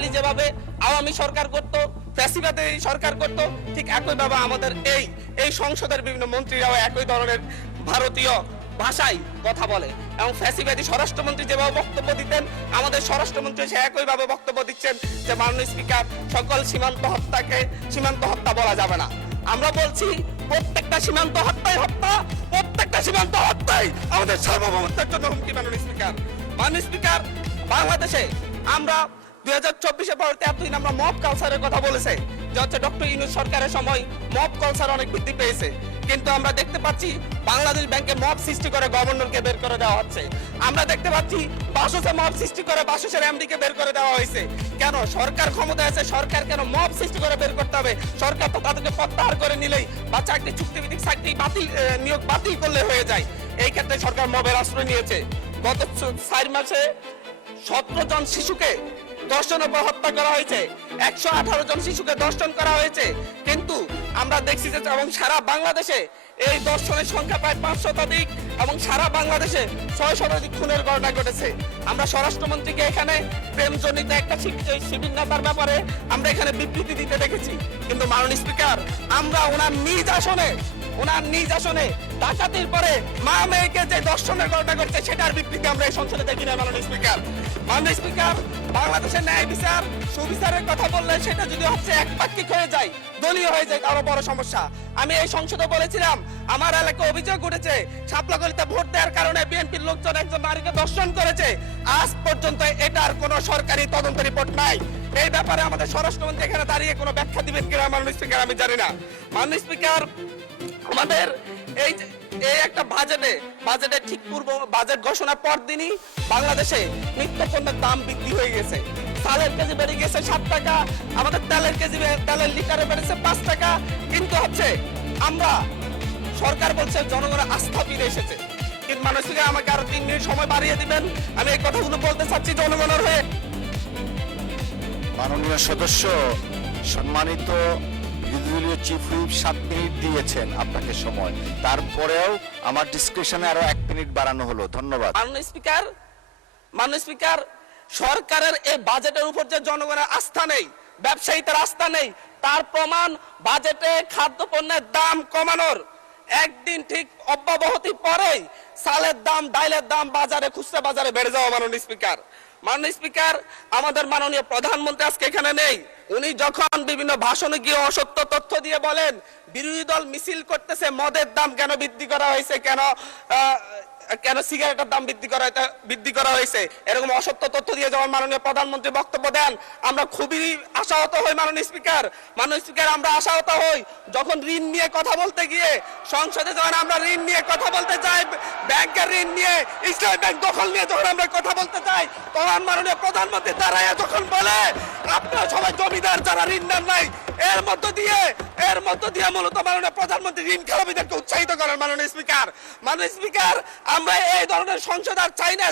আলী যেভাবে আওয়ামী সরকার করত, ফ্যাসিবাদী সরকার করত, ঠিক একইভাবে আমাদের এই সংসদের বিভিন্ন মন্ত্রীরাও একই ধরনের ভারতীয় ভাষায় কথা বলে। এবং ফ্যাসিবাদী স্বরাষ্ট্রমন্ত্রী যেভাবে বক্তব্য দিতেন, আমাদের স্বরাষ্ট্রমন্ত্রী সে একইভাবে বক্তব্য দিচ্ছেন যে মাননীয় স্পিকার, সকল সীমান্ত হত্যাকে সীমান্ত হত্যা বলা যাবে না। আমরা বলছি প্রত্যেকটা সীমান্ত হত্যাই হত্যা, প্রত্যেকটা সীমান্ত হত্যাই আমাদের সার্বভৌমত্বের জন্য হুমকি। মাননীয় স্পিকার, বাংলাদেশে আমরা 2024-এ পরবর্তী এতদিন আমরা মব কালচারের কথা বলেছে যে হচ্ছে ডক্টর ইউনূস সরকারের সময় মব কালচার অনেক বৃদ্ধি পেয়েছে, কিন্তু আমরা দেখতে পাচ্ছি বাংলাদেশ ব্যাংকে মব সৃষ্টি করে গভর্নরকে বের করে দেওয়া হচ্ছে। আমরা দেখতে পাচ্ছি বাসসে মব সৃষ্টি করে বাসসের এমডিকে বের করে দেওয়া হয়েছে। কেন? সরকার ক্ষমতা আছে, সরকার কেন মব সৃষ্টি করে বের করতে হবে? সরকার তো তাদেরকে প্রত্যাহার করে নিলেই বা চাকরি চুক্তিভিত্তিক চাকরি নিয়োগ বাতিল করলে হয়ে যায়। এই ক্ষেত্রে সরকার মবের আশ্রয় নিয়েছে। গত 4 মাসে 17 জন শিশুকে ধর্ষণের পর হত্যা করা হয়েছে, 118 জন শিশুকে ধর্ষণ করা হয়েছে। কিন্তু আমরা দেখছি যে এবং সারা বাংলাদেশে এই ধর্ষণের সংখ্যা প্রায় 5 শতাধিক এবং সারা বাংলাদেশে 6 শতাধিক খুনের ঘটনা ঘটেছে। আমরা স্বরাষ্ট্রমন্ত্রীকে এখানে প্রেমজনিত একটা শিবির নেতার ব্যাপারে আমরা এখানে বিবৃতি দিতে দেখেছি, কিন্তু মাননীয় স্পিকার, আমরা ওনার নিজ আসনে ডাকাতির পরে মা মেয়েকে যে ধর্ষণের ঘটনা ঘটছে সেটার বিবৃতি আমরা এই সংসদে দেখি না। মাননীয় স্পিকার, বাংলাদেশের ন্যায় বিচার সুবিচারের কথা বললে সেটা যদি হচ্ছে একপাক্ষিক হয়ে যায়, দলীয় হয়ে যায়, আরো বড় সমস্যা। আমি এই সংসদে বলেছিলাম আমার এলাকায় অভিযোগ উঠেছে সাপলাগলিতে ভোট দেওয়ার কারণে বিএনপির লোকজন একজন নারীকে ধর্ষণ করেছে। আজ পর্যন্ত এটার কোনো সরকারি তদন্ত রিপোর্ট নাই। এই ব্যাপারে আমাদের স্বরাষ্ট্রমন্ত্রী এখানে দাঁড়িয়ে কোনো ব্যাখ্যা দিবেন কিনা মাননীয় স্পিকার আমি জানি না। মাননীয় স্পিকার, আমাদের এই একটা বাজেটে ঠিক পূর্ব বাজেট ঘোষণার পর দিনই বাংলাদেশে নিত্যপণ্যের দাম বৃদ্ধি হয়ে গেছে। চালের কেজি বেড়ে গেছে 7 টাকা, আমাদের তেলের লিটারে বেড়েছে 5 টাকা। কিন্তু হচ্ছে আমরা সরকার বলছে জনগণের আস্থা ফিরে এসেছে। কিন্তু মানুষকে আমাকে আরো 3 মিনিট সময় বাড়িয়ে দিবেন, আমি এই কথাগুলো বলতে চাচ্ছি জনগণের হয়ে। মাননীয় সদস্য, সম্মানিত বিরোধী চিফ হুইপ 7 মিনিট দিয়েছেন আপনাকে সময়, তারপরেও আমার ডিসকাশনে আরো 1 মিনিট বাড়ানো হলো। ধন্যবাদ। মাননীয় স্পিকার, সরকারের এই বাজেটের উপর যে জনগণের আস্থা নেই, ব্যবসায়ীদের আস্থা নেই, তার প্রমাণ বাজেটে খাদ্যপণ্যের দাম কমানোর একদিন ঠিক অব্যাহতি পরেই চালের দাম, ডাইলের দাম খুচরা বাজারে বেড়ে যাওয়া। মাননীয় স্পিকার, আমাদের মাননীয় প্রধানমন্ত্রী আজকে এখানে নেই। উনি যখন বিভিন্ন ভাষণে গিয়ে অসত্য তথ্য দিয়ে বলেন বিরোধী দল মিছিল করতেছে মদের দাম কেন বৃদ্ধি করা হয়েছে, কেন সিগারেটের দাম বৃদ্ধি করা হয়েছে, এরকম অসত্য তথ্য দিয়ে যখন মাননীয় প্রধানমন্ত্রী বক্তব্য দেন আমরা খুবই আশাহত হই। মাননীয় স্পিকার, আমরা আশাহত হই যখন ঋণ নিয়ে কথা বলতে গিয়ে সংসদে যখন আমরা ঋণ নিয়ে কথা বলতে চাই, ব্যাংকের ঋণ নিয়ে, ইসলামী ব্যাংক দখল নিয়ে যখন আমরা কথা বলতে চাই, তখন মাননীয় প্রধানমন্ত্রী দাঁড়ায় যখন বলে আপনারা সবাই জমিদার যারা ঋণ নেন নাই, এর মধ্য দিয়ে মূলত মাননীয় প্রধানমন্ত্রী ঋণ খেলাপিদেরকে উৎসাহিত করেন। মাননীয় স্পিকার, আমরা এই ধরনের সংসদ আর চাই না।